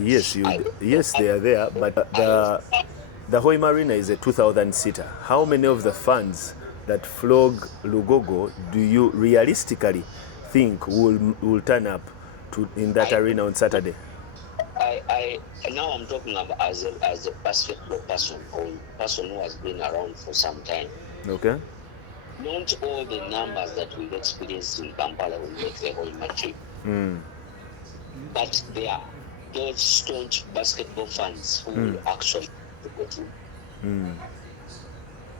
Yes, yes, they are there, but the Hoima Arena is a 2,000 seater. How many of the fans that flog Lugogo do you realistically think will turn up in that arena on Saturday? I now I'm talking about as a basketball person or person who has been around for some time. Okay. Not all the numbers that we've experienced in Kampala will make the Hoima trip. But there are those staunch basketball fans who will actually go to.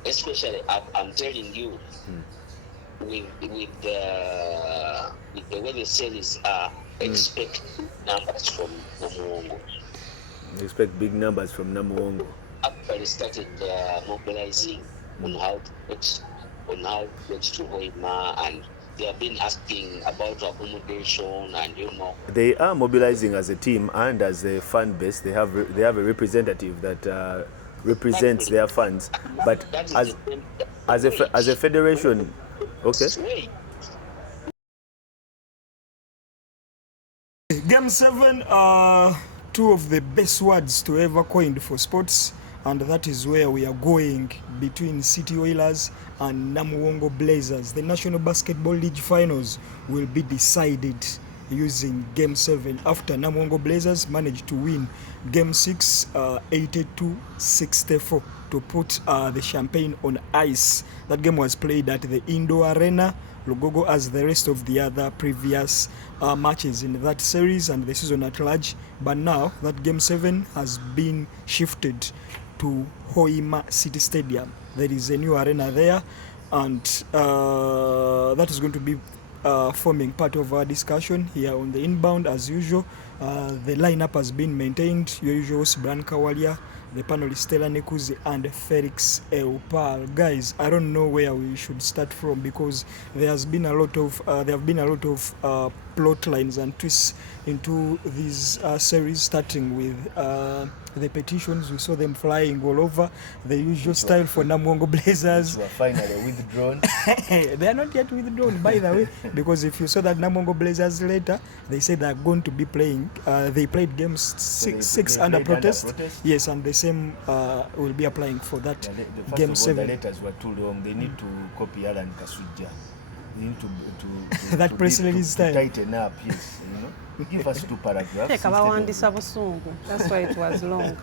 Especially, I'm telling you, with the way the series are, expect numbers from Namuwongo. Expect big numbers from Namuwongo. Actually started mobilizing on how to get to Hoima, and they have been asking about accommodation, and they are mobilizing as a team and as a fan base. They have a representative that represents their fans, but as a federation, okay. Game 7 two of the best words to ever coined for sports, and that is where we are going, between City Oilers and Namuwongo Blazers. The National Basketball League finals will be decided using Game 7 after Namuwongo Blazers managed to win Game 6 82-64 to put the champagne on ice. That game was played at the indoor arena Lugogo, as the rest of the other previous matches in that series and the season at large. But now that Game 7 has been shifted to Hoima City Stadium. There is a new arena there, and that is going to be forming part of our discussion here on the Inbound as usual. The lineup has been maintained. Your usual Brand Kawalya, the panel is Stella, Nikuze and Felix Eupal. Guys, I don't know where we should start from, because there have been a lot of plot lines and twists into this series, starting with the petitions. We saw them flying all over, the usual style for Namuwongo Blazers. Were finally withdrawn. They are not yet withdrawn, by the way, because if you saw that Namuwongo Blazers later, they said they are going to be playing. They played games six under protest. Yes, and the same will be applying for that Game 7. The letters were too long. They need to copy Alan Kasujja. They need to that press release time. Tighten up, yes. Give us 2 paragraphs. That's why it was long.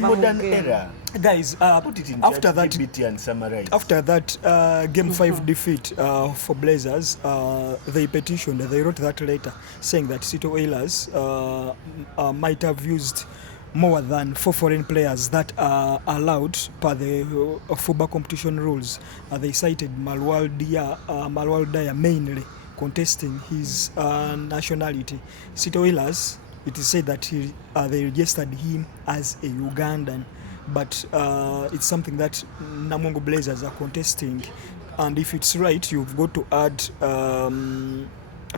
Modern era. Guys, put it in after that, and summarize. After that Game 5 defeat for Blazers, they petitioned. They wrote that letter saying that City Oilers might have used more than 4 foreign players that are allowed per the FUBA competition rules. They cited Malwal Daya mainly contesting his nationality. City Oilers, it is said that they registered him as a Ugandan, but it's something that Namuwongo Blazers are contesting. And if it's right, you've got to add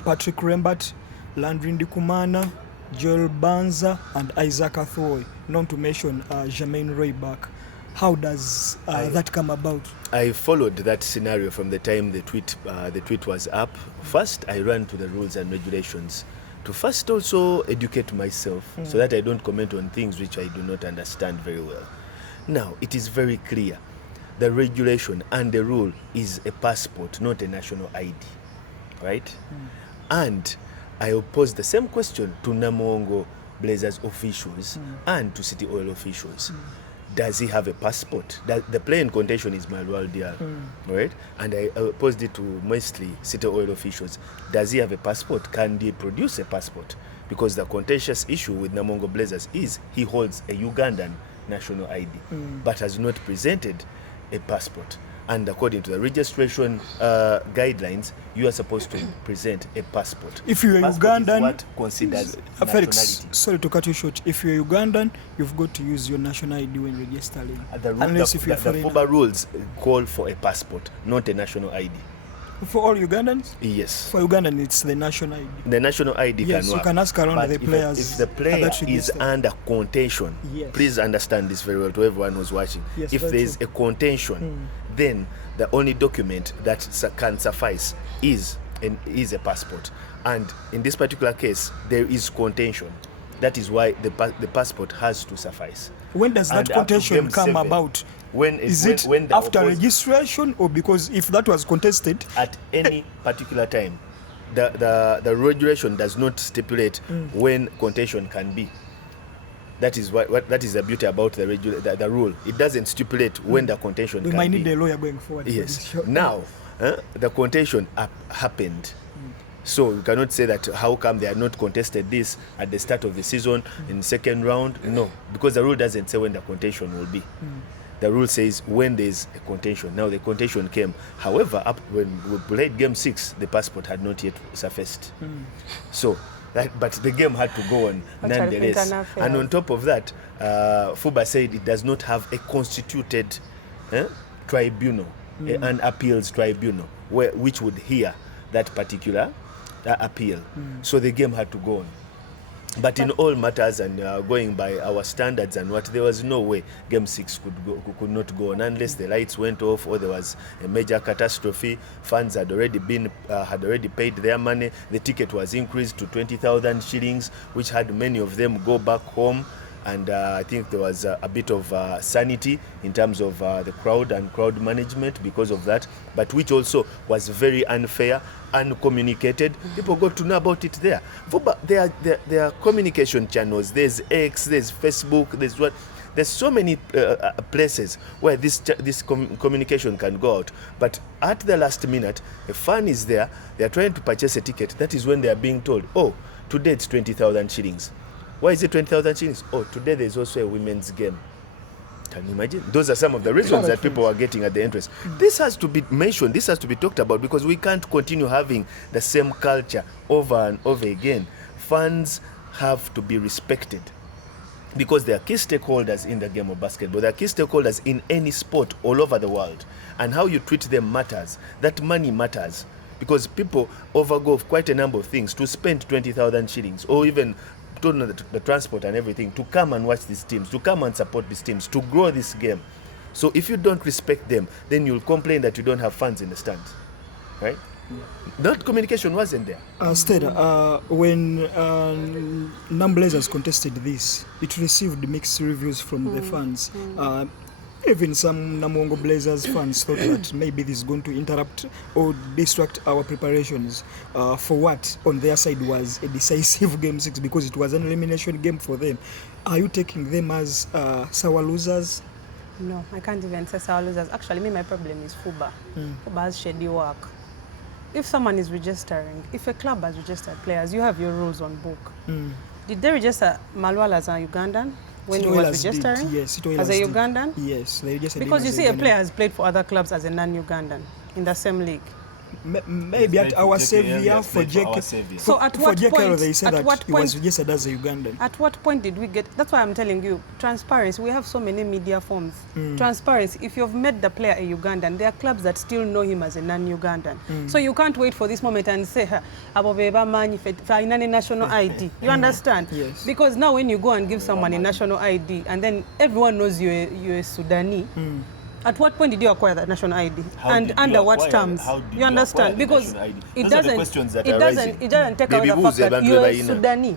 Patrick Rembert, Landry Ndikumana, Joel Banza and Isaac Athoy, not to mention Jermaine Royback. How does that come about? I followed that scenario from the time the tweet was up. First, I ran to the rules and regulations to first also educate myself so that I don't comment on things which I do not understand very well. Now, it is very clear. The regulation and the rule is a passport, not a national ID, right? And I posed the same question to Namuwongo Blazers officials and to City Oil officials. Does he have a passport? The player in contention is Malwal Dial, right? And I posed it to mostly City Oil officials. Does he have a passport? Can he produce a passport? Because the contentious issue with Namuwongo Blazers is he holds a Ugandan national ID, but has not presented a passport. And according to the registration guidelines, you are supposed to present a passport. If you're Ugandan, what considers Felix, sorry to cut you short. If you're Ugandan, you've got to use your national ID when registering. Unless if you're foreign. The FUBA rules call for a passport, not a national ID. For all Ugandans? Yes. For Ugandan, it's the national ID. The national ID yes, can work. You can ask around the players. If the player is under contention, please understand this very well to everyone who's watching. Yes, if there is a contention, then the only document that can suffice is is a passport. And in this particular case, there is contention. That is why the passport has to suffice. When does that contention come about? Is it after registration, or because if that was contested at any particular time? The regulation does not stipulate when contention can be. That is that is the beauty about the rule. It doesn't stipulate when the contention can be. We might need a lawyer going forward. Yes. Now, the contention happened. So you cannot say that how come they are not contested this at the start of the season in second round. No, because the rule doesn't say when the contention will be. The rule says when there is a contention. Now the contention came. However, when we played game 6, the passport had not yet surfaced. So, but the game had to go on nonetheless. And on top of that, FUBA said it does not have a constituted tribunal, an appeals tribunal, which would hear that particular appeal. So the game had to go on. But in all matters and going by our standards and what, there was no way game 6 could not go on unless the lights went off or there was a major catastrophe. Fans had already paid their money. The ticket was increased to 20,000 shillings, which had many of them go back home. And I think there was a bit of sanity in terms of the crowd and crowd management because of that, but which also was very unfair, uncommunicated. People got to know about it there. There are communication channels. There's X, there's Facebook, there's so many places where this communication can go out. But at the last minute, a fan is there, they're trying to purchase a ticket. That is when they are being told, oh, today it's 20,000 shillings. Why is it 20,000 shillings? Oh, today there's also a women's game. Can you imagine? Those are some of the reasons that people are getting at the entrance. This has to be mentioned. This has to be talked about because we can't continue having the same culture over and over again. Fans have to be respected because they are key stakeholders in the game of basketball. They are key stakeholders in any sport all over the world. And how you treat them matters. That money matters because people overgo quite a number of things to spend 20,000 shillings or even the transport and everything to come and watch these teams, to come and support these teams, to grow this game. So if you don't respect them, then you'll complain that you don't have fans in the stands, right? That communication wasn't there. Stella, when Blazers contested this, it received mixed reviews from the fans. Even some Namongo Blazers fans thought that maybe this is going to interrupt or distract our preparations for what on their side was a decisive game 6 because it was an elimination game for them. Are you taking them as sour losers? No, I can't even say sour losers. Actually, my problem is FUBA. FUBA has schedule work. If someone is registering, if a club has registered players, you have your rules on book. Did they register Malwala as a Ugandan? When he was registering? Yes, as a Ugandan? Yes, they registered because you see a player has played for other clubs as a non-Ugandan in the same league. Maybe at our Savior for JK. So at what point, they said that he was registered as a Ugandan. At what point did we get? That's why I'm telling you, transparency. We have so many media forms. Transparency. If you've made the player a Ugandan, there are clubs that still know him as a non-Ugandan. So you can't wait for this moment and say, "Abobeba mani finani national ID." You understand? Yes. Because now when you go and give someone a national ID, and then everyone knows you're a Sudanese. At what point did you acquire that national ID? And under what terms? You understand? Because it doesn't take away the fact that you're a Sudanese.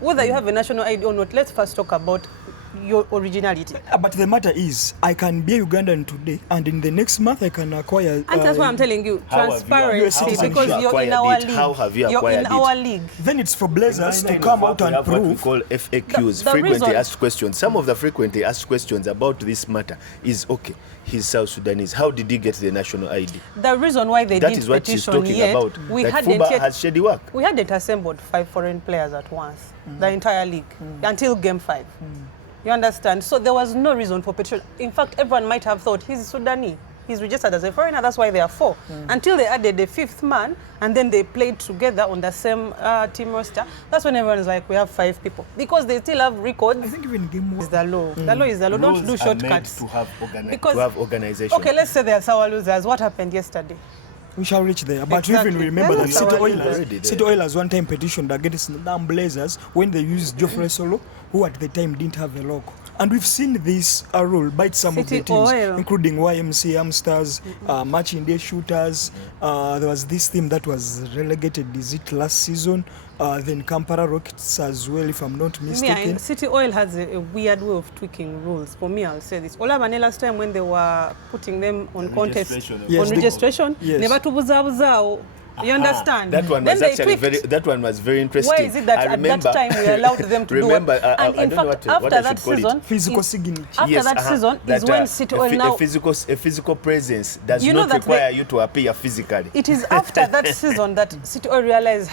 Whether you have a national ID or not, let's first talk about your originality. But the matter is, I can be Ugandan today, and in the next month I can acquire. And that's why I'm telling you, transparency, because you're in our league. How have you acquired you're in our league. Then it's for Blazers to come out and prove. What we call FAQs, frequently asked questions. Some of the frequently asked questions about this matter is, okay, he's South Sudanese. How did he get the national ID? The reason why they did what she's talking about. We that hadn't FUBA has steady work. We hadn't assembled 5 foreign players at once, the entire league, until game 5. You understand? So there was no reason for petition. In fact, everyone might have thought he's Sudanese. He's registered as a foreigner, that's why they are 4. Until they added the 5th man, and then they played together on the same team roster. That's when everyone's like, we have 5 people. Because they still have records. I think even game 1 is the law. The law is the law. Don't do shortcuts. To have organization. Okay, let's say they are sour losers. What happened yesterday? We shall reach there. But even remember that City Oilers one time petitioned against the Blazers when they used Geoffrey Solo, who at the time didn't have a logo. And we've seen this rule by some of the teams, including YMC Amsters, Matching Day Shooters. There was this team that was relegated, is it last season? Then Kampala Rockets as well, if I'm not mistaken. City Oil has a weird way of tweaking rules. For me, I'll say this. Ola Bane last time when they were putting them on contest, registration, never to buzao. You understand? That one was actually very interesting. Why is it that at that time we allowed them to do it? And in fact, after that season, physical signature. After that season is when City Oil now... A physical presence does not require you to appear physically. It is after that season that City Oil realized,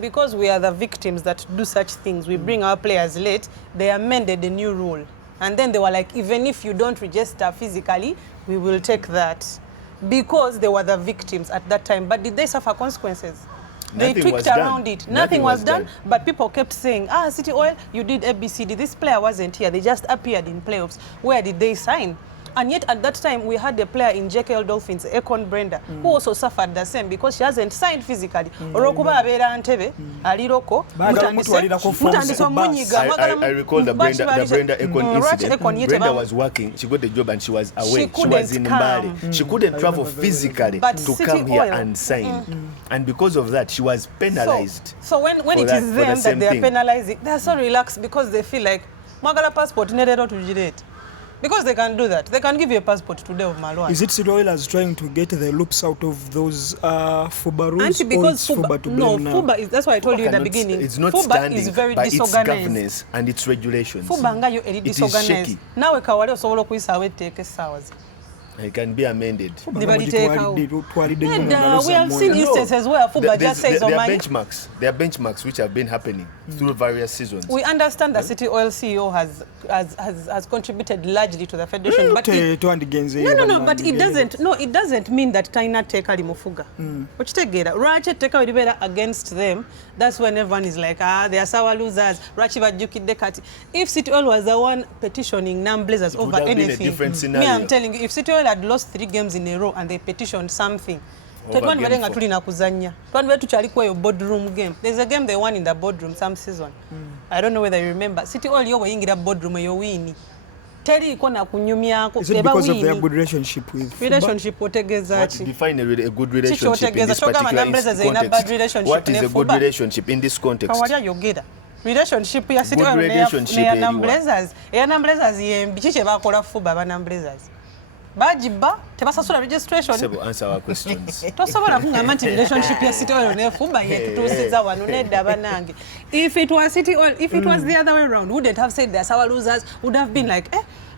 because we are the victims that do such things, we bring our players late, they amended the new rule. And then they were like, even if you don't register physically, we will take that. Because they were the victims at that time. But did they suffer consequences? They tweaked around it. Nothing was done. But people kept saying, City Oil, you did ABCD. This player wasn't here. They just appeared in playoffs. Where did they sign? And yet at that time, we had a player in JKL Dolphins, Ekon Brenda, who also suffered the same because she hasn't signed physically. I recall that Brenda Ekon incident. Brenda was working, she got the job and she was away. She was in Mbale. She couldn't travel physically to come here and sign. And because of that, she was penalized. So when it is them that they are penalizing, they are so relaxed because they feel like, Magala passport, because they can do that. They can give you a passport today of Malwan. Is it City Oilers trying to get the loops out of those FUBA rules? Because FUBA to blame now? FUBA is, that's why I told you in the beginning. It's not FUBA is very by disorganized. Its governance and its regulations. FUBA ngayo eri disorganized. Now Kawalya osobola okuyisa awetteeka essaawazi. It can be amended. We have seen instances where FUBA just says, there are benchmarks which have been happening through various seasons. We understand that City Oil CEO has contributed largely to the federation, but it doesn't mean that Taina Teka Limufuga. Which tegera Rache Teka Rivera against them. That's when everyone is like, they are sour losers. Rachi Bajukide Kati. If City Oil was the one petitioning Blazers over anything, me, I'm telling you, if City Oil had lost 3 games in a row and they petitioned something, boardroom there's a game they won in the boardroom some season. I don't know whether you remember. City Oil yo wayingira boardroom yo wini. Teri ikona kunyumyako. Is it because of their good relationship with FUBA? Relationship otegeza what define a good relationship in this particular context? What is a good relationship in this context? Kawalya yogera. Relationship ya City Oil ne Blazers. Blazers yembi chiche bakola FUBA bana Blazers. Bajiba tebasasula registration. Sebo answer our questions. Tosobola kungamba nti relationship ya City Oil ne FUBA yetutusiza wano nedda banange. If it was City Oil, if it was the other way around, wouldn't have said they're sour losers, would have been like,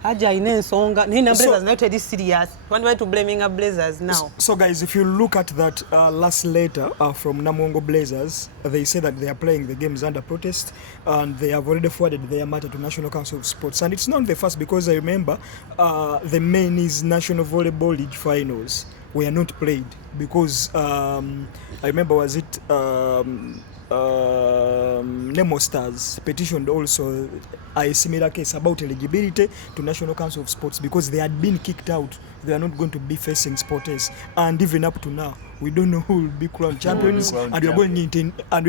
Aja inensonga, Nina Blazers not this serious. One way to blaming our Blazers now. So guys, if you look at that last letter from Namongo Blazers, they say that they are playing the games under protest and they have already forwarded their matter to National Council of Sports. And it's not the first, because I remember the men's National Volleyball League finals were not played because I remember, was it Nemo Stars petitioned also a similar case about eligibility to National Council of Sports because they had been kicked out. They are not going to be facing Sporters, and even up to now, we don't know who will be crowned champions, and we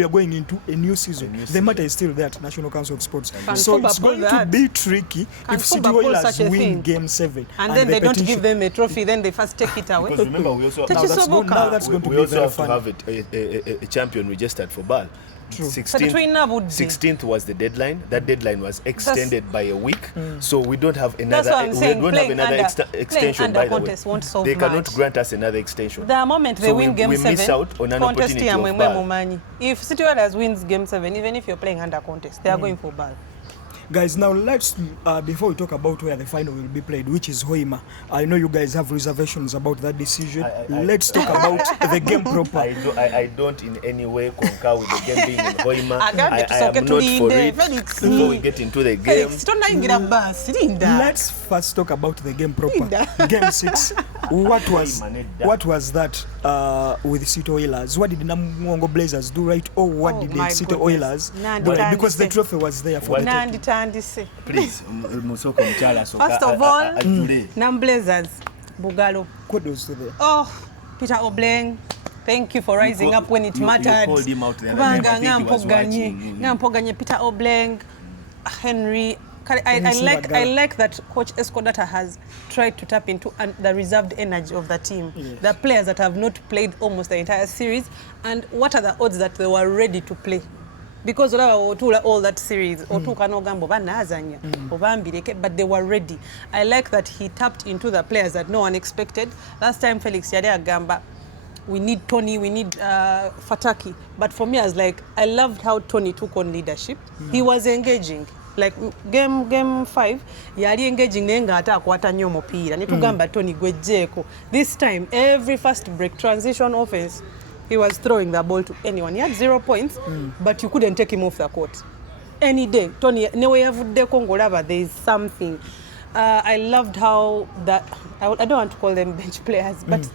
are going into a new season. The matter is still there at National Council of Sports, so it's going to be tricky if City Oilers win Game 7 and then they don't give them a trophy. Then they first take it away. Because remember, we also that's going to be very fun. have a champion registered for BAL. 16th was the deadline. That deadline was extended by a week, so we don't have another. We don't have another extension. By the way, they cannot grant us another extension. The moment they win Game 7, miss out on an opportunity of BAL. If City Oilers wins Game 7, even if you're playing under contest, they are going for BAL. Guys, now let's, before we talk about where the final will be played, which is Hoima, I know you guys have reservations about that decision. Let's talk about the game proper. I don't in any way concur with the game being in Hoima. I am not for it. Felix, before we get into the game, let's first talk about the game proper. Game 6. What was that with City Oilers? What did Namungo Blazers do right, or what did the City Oilers do right? Because the trophy was there for the please, first of all, Nam Blazers, Bugalo. Kudos to them. Oh, Peter Obleng, thank you for rising up when it mattered. You called him out there. Ngampoganye Peter Obleng. Henry. I like that Coach Escodata has tried to tap into the reserved energy of the team. Yes. The players that have not played almost the entire series, and what are the odds that they were ready to play? Because all that series, but they were ready. I like that he tapped into the players that no one expected. Last time Felix yade agamba, we need Tony, we need Fataki. But for me, I loved how Tony took on leadership. He was engaging. Like game 5, yali engaging nenga ata akwata nnyo mupiira. Netugamba Tony gwejjeeko. This time, every fast break transition offense, he was throwing the ball to anyone. He had 0 points, but you couldn't take him off the court. Any day, Tony, newe yavuddeko ngolaba, there is something. I loved how that, I don't want to call them bench players, but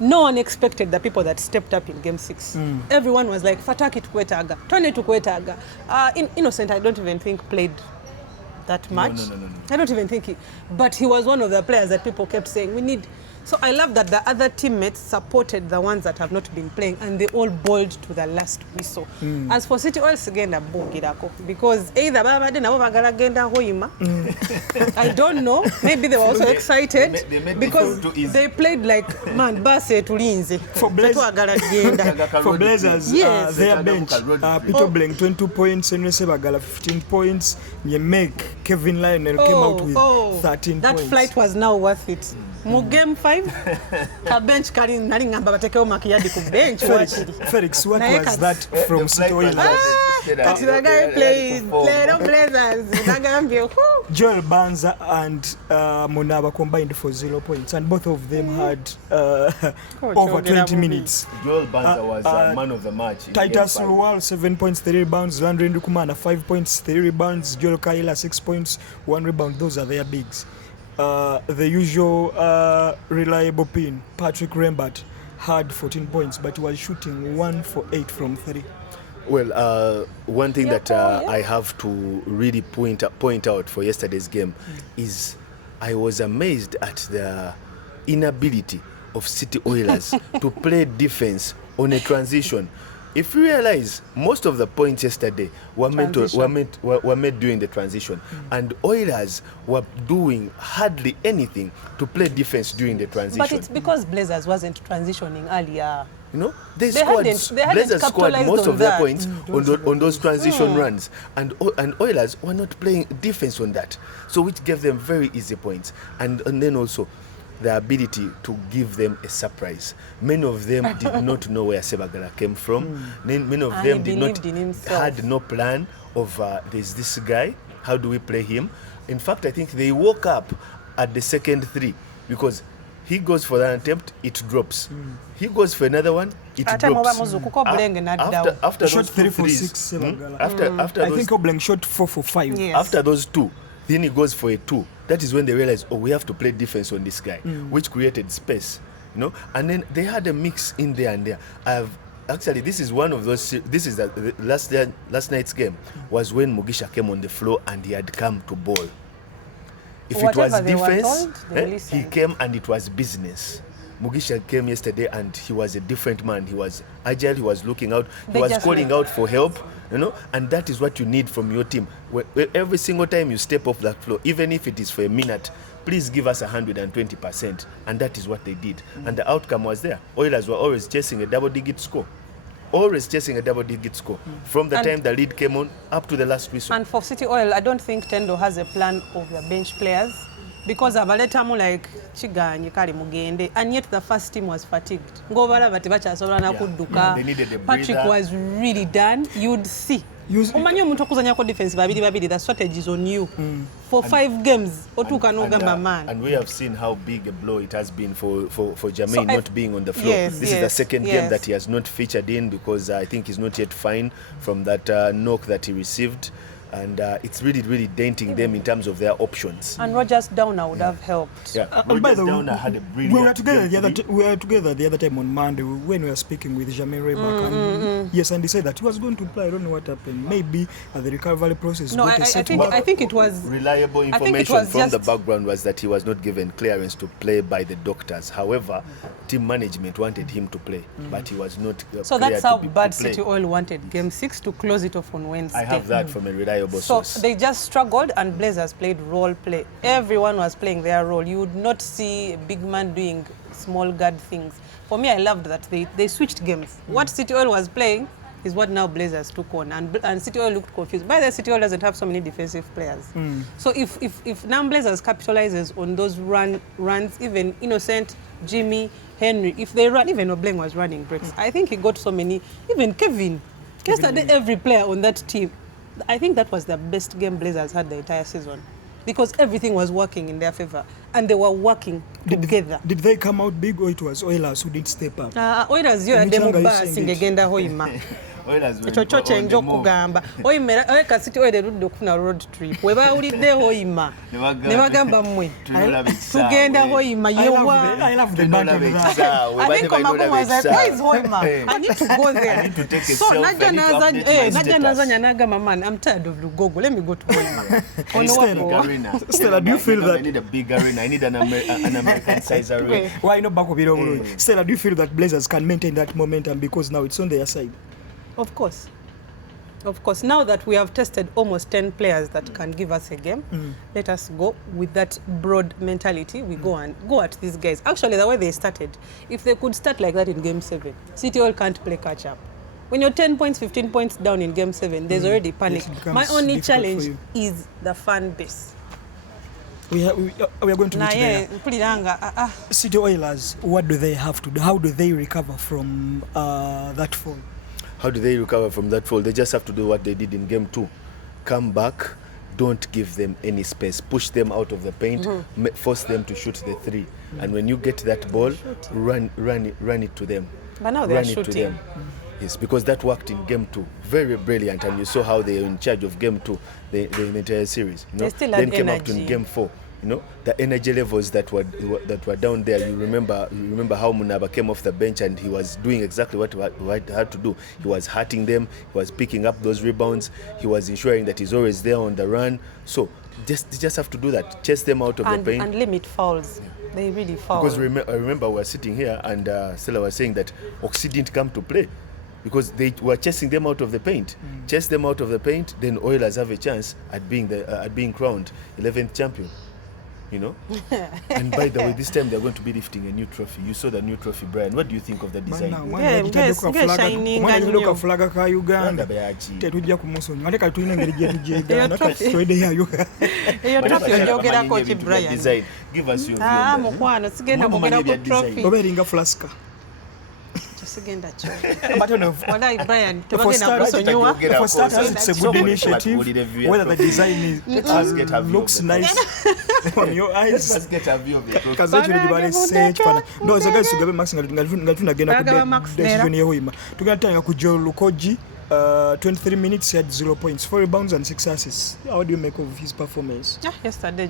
no one expected the people that stepped up in game 6. Everyone was like, Fataki tukwetaga, Tony tukwetaga. Innocent, I don't even think played that much. No. I don't even think but he was one of the players that people kept saying, we need. So I love that the other teammates supported the ones that have not been playing, and they all bowled to the last whistle. As for City Oil, sigenda bungirako, because either babade nabo bagala genda Hoima. I don't know. Maybe they were also excited because they played like man base tulinze. For Blazers, yes. Their bench, Peter Bleng 22 points, Henry Sebagala 15 points, Yemek, Kevin Lionel came out with 13 that points. That flight was now worth it. Mu game 5, a bench kali nali ngamba batekeo makiyadi ku bench. Felix, what was that from City Oil? Kati the guy played Blazers. Joel Banza and Monaba combined for 0 points, and both of them had over 20 minutes. Joel Banza was man of the match. Titus Ruwal 7 points, 3 rebounds. Landry Ndukumana 5 points, 3 rebounds. Joel Kaila 6 points, 1 rebound. Those are their bigs. The usual reliable pin, Patrick Rembert, had 14 points, but he was shooting 1 for 8 from 3. Well, one thing that I have to really point out for yesterday's game is I was amazed at the inability of City Oilers to play defense on a transition. If you realize, most of the points yesterday were made during the transition, and Oilers were doing hardly anything to play defense during the transition. But it's because Blazers wasn't transitioning earlier. You know, Blazers hadn't scored most of their that. points on those transition runs, and Oilers were not playing defense on that, so which gave them very easy points, and then also the ability to give them a surprise. Many of them did not know where Sebagala came from. Many of them had no plan of there's this guy, how do we play him? In fact, I think they woke up at the second 3 because he goes for an attempt, it drops. He goes for another one, it drops. After Shot those 3 for 3s, 6. after I those, think Obleng shot 4 for 5. Yes. after those 2, then he goes for a 2. That is when they realized, oh, we have to play defense on this guy, which created space, you know. And then they had a mix in there and there. Actually, this is one of those. This is the last night's game was when Mugisha came on the floor and he had come to bowl. If it was defense, he came and it was business. Mugisha came yesterday and he was a different man. He was agile. He was looking out. He was calling out for help. You know, and that is what you need from your team. Every single time you step off that floor, even if it is for a minute, please give us 120%. And that is what they did. And the outcome was there. Oilers were always chasing a double-digit score. From the time the lead came on up to the last whistle. And for City Oil, I don't think Tendo has a plan of the bench players, because abaletamu like Chiganye kali mugende, and yet the first team was fatigued. They needed a breather. Patrick was really done. You'd see. Umanyo omuntu okuzanyako defense babiri, the strategy is on you. For 5 games, otuka n'ogamba man. And we have seen how big a blow it has been for Jermaine not being on the floor. This is the second game that he has not featured in, because I think he's not yet fine from that knock that he received. And it's really, really denting them in terms of their options. And Rogers Downer would have helped. By the way, Downer had a brilliant we were together the other time on Monday when we were speaking with Jermaine Rayback, and yes, and he said that he was going to play. I don't know what happened. Maybe the recovery process. No, I think it was reliable information from the background was that he was not given clearance to play by the doctors. However, team management wanted him to play, but he was not. So that's how bad City Oil wanted Game 6 to close it off on Wednesday. I have that from a reliable reliable So source. they just struggled, and Blazers played role play. Everyone was playing their role. You would not see a big man doing small guard things. For me, I loved that they switched games. What City Oil was playing is what now Blazers took on, and City Oil looked confused. By the way, City Oil doesn't have so many defensive players. So if now Blazers capitalizes on those runs, even Innocent, Jimmy, Henry, if they run, even Obleng was running breaks. I think he got so many, even Kevin. Yesterday, every player on that team, I think that was the best game Blazers had the entire season, because everything was working in their favor, and they were working together. Did they come out big, or it was Oilers who did step up? Oilers yo Emichanga demo you basi saying it. ngegenda Hoima. Ekyo kyo kyenja okugamba. Hoima eka City Oil erudde okufuna road trip. We bawulidde Hoima. Ne bagamba mmwe. Tugenda Hoima yewa. I love the banter of that. I think Omago was like, where is Hoima? I need to go there. So Naja Nazanya nagamba, man, I'm tired of Lugogo. Let me go to Hoima. Stella, do you feel that? I need a big arena. I need an American size arena. Why not back of it? Stella, do you feel that Blazers can maintain that momentum because now it's on their side? Of course. Of course. Now that we have tested almost 10 players that can give us a game, let us go with that broad mentality. We go at these guys. Actually, the way they started, if they could start like that in Game 7, City Oil can't play catch-up. When you're 10 points, 15 points down in Game 7, there's already panic. My only challenge is the fan base. We are going to reach there. City Oilers, what do they have to do? How do they recover from that fall? How do they recover from that fall? They just have to do what they did in Game 2. Come back, don't give them any space. Push them out of the paint, force them to shoot the three. And when you get that ball, run it to them. But now they're shooting. Yes, because that worked in Game 2. Very brilliant, and you saw how they were in charge of Game 2, the entire series. You know? They still had then came energy. up to Game 4. You know, the energy levels that were down there. You remember how Munaba came off the bench and he was doing exactly what he had to do. He was hurting them. He was picking up those rebounds. He was ensuring that he's always there on the run. So they just have to do that. Chase them out of the paint and limit fouls. Yeah. They really foul. Because I remember we were sitting here and Stella was saying that Oxy didn't come to play because they were chasing them out of the paint. Chase them out of the paint, then Oilers have a chance at being crowned 11th champion. You know, and by the way, this time they're going to be lifting a new trophy. You saw the new trophy, Brian. What do you think of the design? Give us your view. For starters, it's a good initiative. Whether the design looks nice on your eyes. Let's get a view of it. Because actually, search for no, the guys to give Max and Galtuna again. Decision here, Hoima. To get time, Joe Lukoji, 23 minutes, he had 0 points, 4 rebounds, and 6 assists. How do you make of his performance? Yesterday,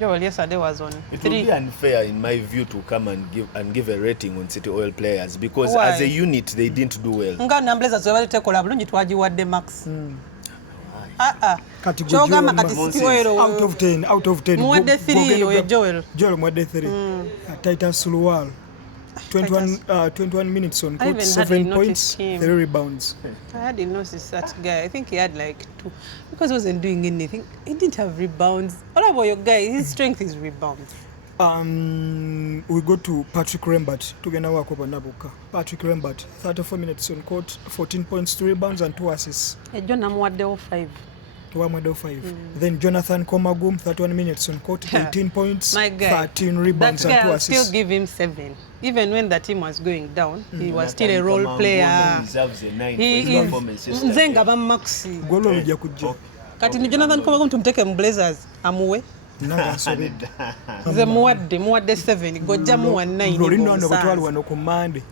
Joel yesterday was on 3. It would be unfair, in my view, to come and give a rating on City Oil players because as a unit they didn't do well. Out of 10. Joel Mwade 3. Titus Luwal. 21 minutes on court, 7 points, 3 rebounds. I hadn't noticed that guy. I think he had like 2 because he wasn't doing anything. He didn't have rebounds. All about your guy, his strength is rebounds. We go to Patrick Rembert. Patrick Rembert, 34 minutes on court, 14 points, 2 rebounds, and 2 assists. John Amwadeo 5. Then Jonathan Komagum, 31 minutes on court, 18 points, 13 rebounds, and 2 assists. Still give him 7. Even when the team was going down, he was still a role player. He is Nzenga Maxi. Kati ni Jonathan Komagum tumteke Blazers amuwe. Ze muwadde 7 gojja muwa 9. Lolino ano batwali wano ku Monday.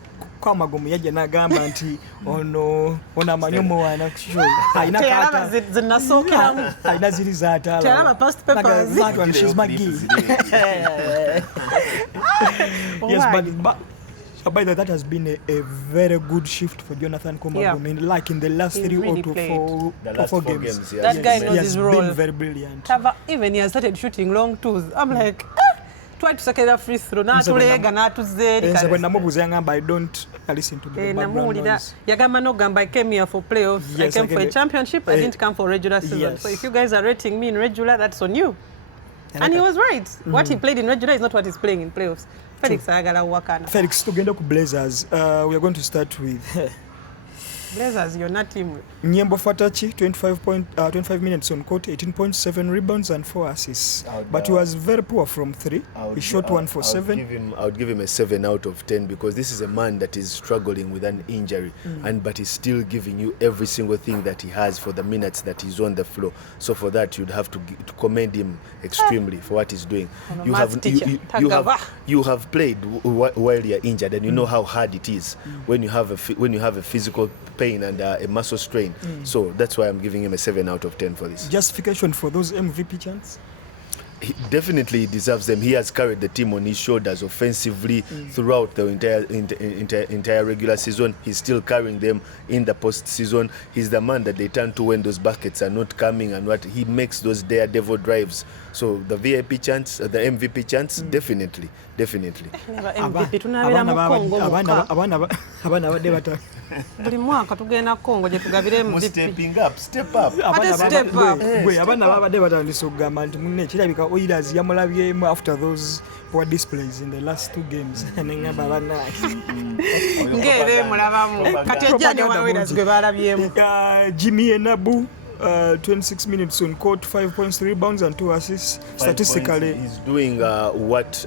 Kwamagomu yajja n'agamba nti ono amanyomo wana kushoyo ayina kata zinasookeramu ayina ziri zaatala teyalaba past papers that one she's my gay. Yes, but by that has been a very good shift for Jonathan Komagum. Like in the last 3 or 4 games. That guy knows his role. He has been very brilliant. Even he has started shooting long twos. I'm like, twatusekera free throw n'atuleega n'atuzeeri nze bwe namubuuza yagamba I don't listen to the background noise. Yagamba n'ogamba I came here for playoffs, I came for a championship, I didn't come for regular season. Yes. So if you guys are rating me in regular, that's on you. And he was right. What he played in regular is not what he's playing in playoffs. Felix ayagala wakana. Felix, tugenda ku Blazers. We are going to start with Blazers, you're not team. Nyembo Fatachi, 25 minutes on court, 18.7 rebounds and 4 assists. But he was very poor from 3. He shot 1 for 7. I would give him a 7 out of 10 because this is a man that is struggling with an injury, but he's still giving you every single thing that he has for the minutes that he's on the floor. So for that, you'd have to commend him extremely for what he's doing. You have played while you're injured, and you know how hard it is when you have a physical pain and a muscle strain. So that's why I'm giving him a 7 out of 10 for this. Justification for those MVP chants? He definitely deserves them. He has carried the team on his shoulders offensively throughout the entire regular season. He's still carrying them in the postseason. He's the man that they turn to when those buckets are not coming, and what he makes those daredevil drives. So the VIP chance, the MVP chance, definitely. MVP tunabira mu Kongo abana badde bata buli mwaka tugenda Kongo gye tugabire MVP. Step up. Gwe abana babadde batandise okugamba nti munne kirabika Oilers yamulabyemu after those poor displays in the last 2 games. Nengamba abanaye Ngere mulabamu kati ejjani wa Oilers gwe balabyemu. Jimmy Enabu, 26 minutes on court, 5 points, 3 rebounds and 2 assists. Statistically, he's doing what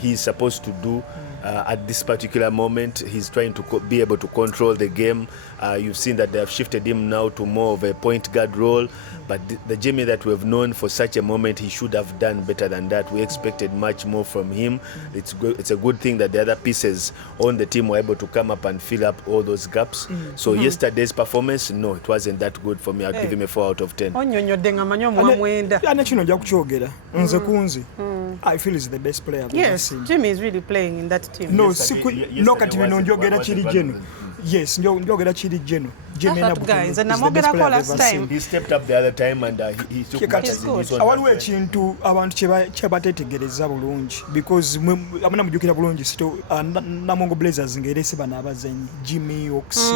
he's supposed to do at this particular moment. He's trying to be able to control the game. You've seen that they have shifted him now to more of a point guard role. But the Jimmy that we have known for such a moment, he should have done better than that. We expected much more from him. It's a good thing that the other pieces on the team were able to come up and fill up all those gaps. So yesterday's performance, no, it wasn't that good for me. I'd give him a 4 out of 10. Onyonyodde nga manyo mwenda. Ana kino nja kukyogera. Nze kunzi. I feel he's the best player I've ever Yes, seen. Jimmy is really playing in that team. No, no kati bino njogera kiri jeno. Yes, njogera kiri jeno. Jimmy That's what guys, and is the best namogera player ko I've last ever time. seen. He stepped up the other time and he took He's matters in his own awaliwo hands. ekintu abantu kye batetegereza bulungi because amuna mujukira bulungi sito Namongo Blazers ng'erese bano abazanyi Jimmy Oxy,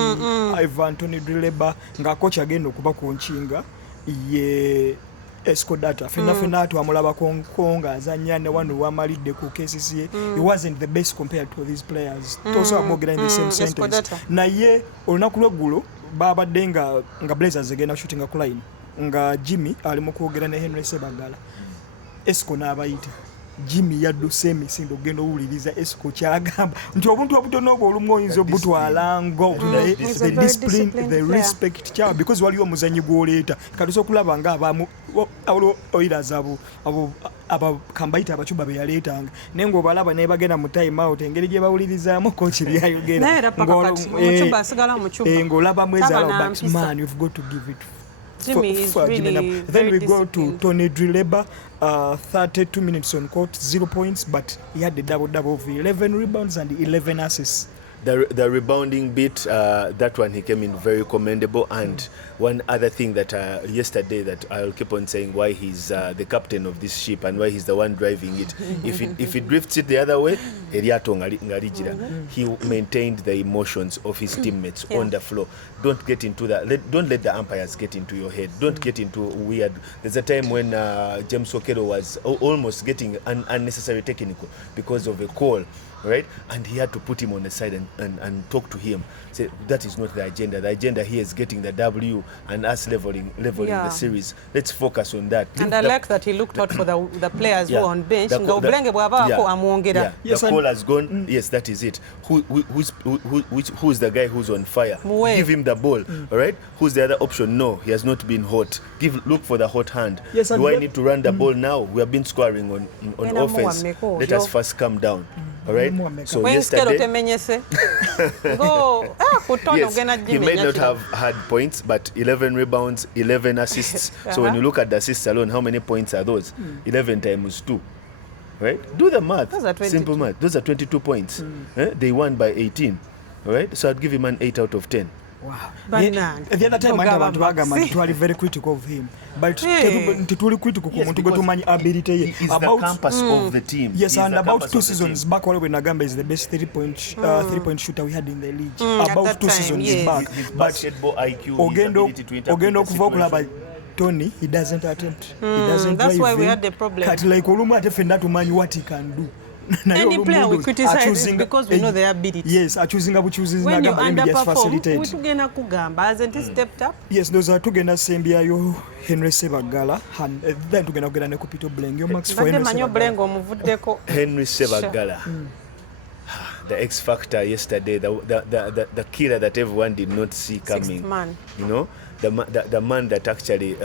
Ivan Tony Drileba nga coach agenda okuba ku nshinga ye escodata fena twamulaba konga azanya ne wano wamalidde ku KCCA. He wasn't the best compared to these players. Also amogera in the same sentence. Naye olunaku lweggulo babadde nga Blazers egenda shooting ku line nga Jimmy ali mu kwogera ne Henry Sebagala. Esco n'abayita Jimmy yadduse emisinde ogenda owuliriza Esco kyagamba nti obuntu obutono obwo olumu oyinza obutwala ngo the discipline, the respect kyaba because waliwo omuzanyi gw'oleeta katusa okulaba nga abamu Oilers abo kambayita abacuba be yaleetanga naye ng'obalaba naye bagenda mu time out engeri gye bawulirizaamu kochi byayogera ng'olabamu ezala but man you've got to give it. Jimmy is really then we go to Tony Drileba, 32 minutes on court, 0 points, but he had the double of 11 rebounds and 11 assists. The rebounding bit, that one he came in very commendable. And one other thing that yesterday that I'll keep on saying why he's the captain of this ship and why he's the one driving it. If he drifts it the other way, he maintained the emotions of his teammates on the floor. Don't get into that. Don't let the umpires get into your head. Don't get into weird. There's a time when James Okero was almost getting unnecessary technical because of a call. Right, and he had to put him on the side and talk to him. Say that is not the agenda. The agenda here is getting the W and us leveling the series. Let's focus on that. And I like that he looked out for the players who are on bench. The call has gone. Yes, that is it. Who's the guy who's on fire? Give him the ball. All right. Who's the other option? No, he has not been hot. Look for the hot hand. Yes, do I need to run the ball now? We have been scoring on offense. Let us first calm down. All right. So yesterday, yes, he may not have had points, but 11 rebounds, 11 assists. So when you look at the assists alone, how many points are those? 11 times 2. Right? Do the math. Simple math. Those are 22 points. They won by 18. All right? So I'd give him an 8 out of 10. Wow. Banana. The other time abantu bagamba twali very critical of him, but tuli critical ku muntu gotumanyi ability ye about the campus of the team. Yes, and about 2 seasons back when Nagamba is the best 3-point shooter we had in the league. About 2 seasons back, his basketball IQ, Ogendo kuvola by Tony, he doesn't attempt. He doesn't. That's why we had the problem. Kat like Olumu atefenda to man what he can do. Any player we criticize is because we know their ability. Yes, choosing when you underperform, we tugenda kugamba hasn't he stepped up? Yes, those are tugenda sembia yo Henry Sebagala and then tugenda kugenda ne kupito Blengo Max for Henry Sebagala. Henry Sebagala. The X factor yesterday, the killer that everyone did not see coming. Man. You know, the man that actually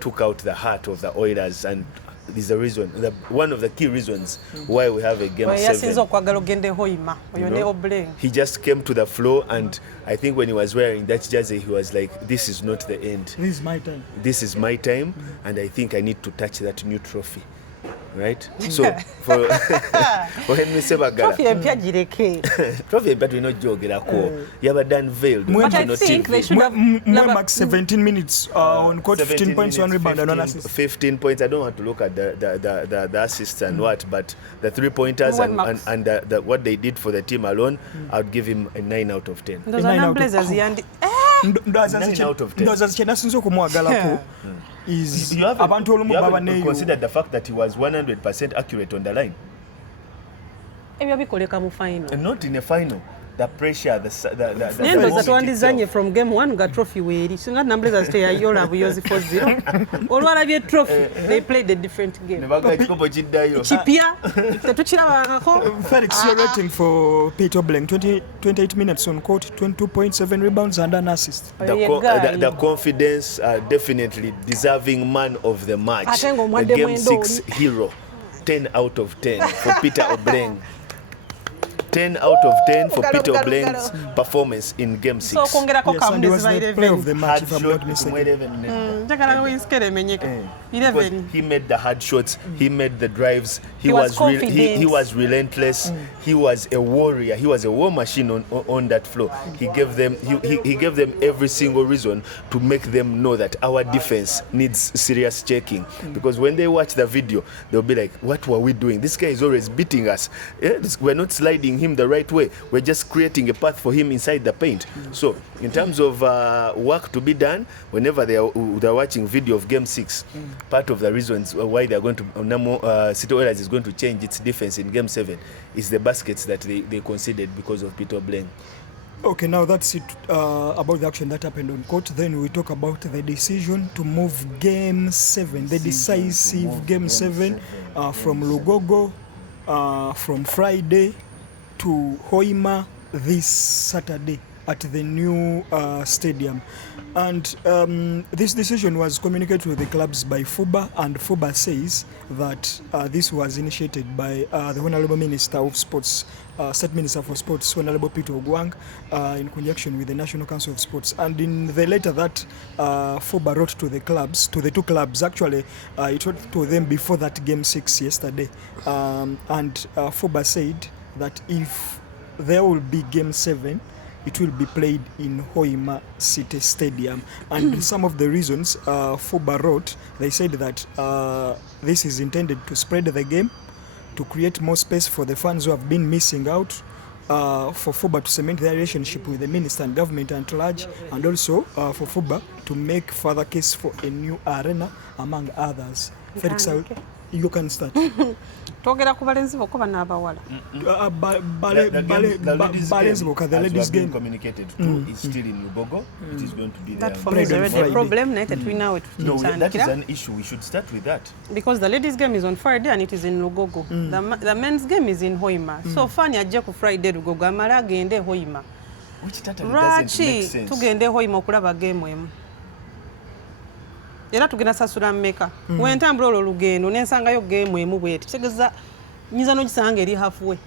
took out the heart of the Oilers, and is the reason, one of the key reasons why we have a game 7. You know, he just came to the floor, and I think when he was wearing that jersey, he was like, "This is not the end. This is my time. This is my time, and I think I need to touch that new trophy." Right? So for Henry Sebagala, trophy but we not jogerako. You have done veiled. But I think they should have max 17 minutes on court, 15 points, 1 rebound, and 1 assist. 15 points. I don't want to look at the assists and what, but the 3-pointers and the what they did for the team alone, I'd give him a 9 out of 10. Those are numbers as the 9 out of 10. Those as chenasinzo kumwagalako. Is you haven't considered the fact that he was 100% accurate on the line. Not in a final. The pressure, the twandizanye from game 1 got trophy weri. Singa numbers as stay yola buyozi 4-0. Olwala bye trophy, they played a different game. Chipia, Felix, your rating for Peter Blank, 28 minutes on court, 22.7 rebounds and an assist. The confidence, definitely deserving man of the match. The game 6 hero, 10 out of 10 for Peter Obleng. 10 out of 10 for Peter Obleng's performance in game 6. Yes, and he was the player of the match, if I'm not mistaken. He made the hard shots, he made the drives, he was relentless, he was a warrior, he was a war machine on that floor. He gave them every single reason to make them know that our defense needs serious checking. Because when they watch the video, they'll be like, what were we doing? This guy is always beating us. We're not sliding him the right way. We're just creating a path for him inside the paint. So in terms of work to be done, whenever they're watching video of game 6, part of the reasons why they're going to City Oilers is going to change its defense in game 7 is the baskets that they conceded because of Peter Obleng. Okay, now that's it about the action that happened on court. Then we talk about the decision to move game 7, the decisive game 7 from Lugogo from Friday to Hoima this Saturday at the new stadium. And this decision was communicated to the clubs by FUBA, and FUBA says that this was initiated by the Honorable Minister of Sports, State Minister for Sports, Honorable Peter Ogwang, in conjunction with the National Council of Sports. And in the letter that FUBA wrote to the clubs, to the 2 clubs, actually, it wrote to them before that game 6 yesterday. And FUBA said that if there will be game 7, it will be played in Hoima City Stadium. And some of the reasons FUBA wrote, they said that this is intended to spread the game, to create more space for the fans who have been missing out, for FUBA to cement their relationship with the minister and government at large, and also for FUBA to make further case for a new arena, among others. Felix, you can start. Togera ku balenzi bokuba n'abawala. Balenzi boka, the ladies game communicated to is still in Lugogo. It is going to be there. That for me is already a problem. No, that is an issue. We should start with that. Because the ladies game is on Friday and it is in Lugogo. The men's game is in Hoima. So Fanny ajja ku Friday Lugogo amala agende Hoima. Which totally doesn't make sense. Tugende Hoima okulaba game emu. Era tugenda sasula mmeka. Wentambula olwo lugendo nensangayo game emu bweti. Kitegeza nyiza no gisanga eri halfway.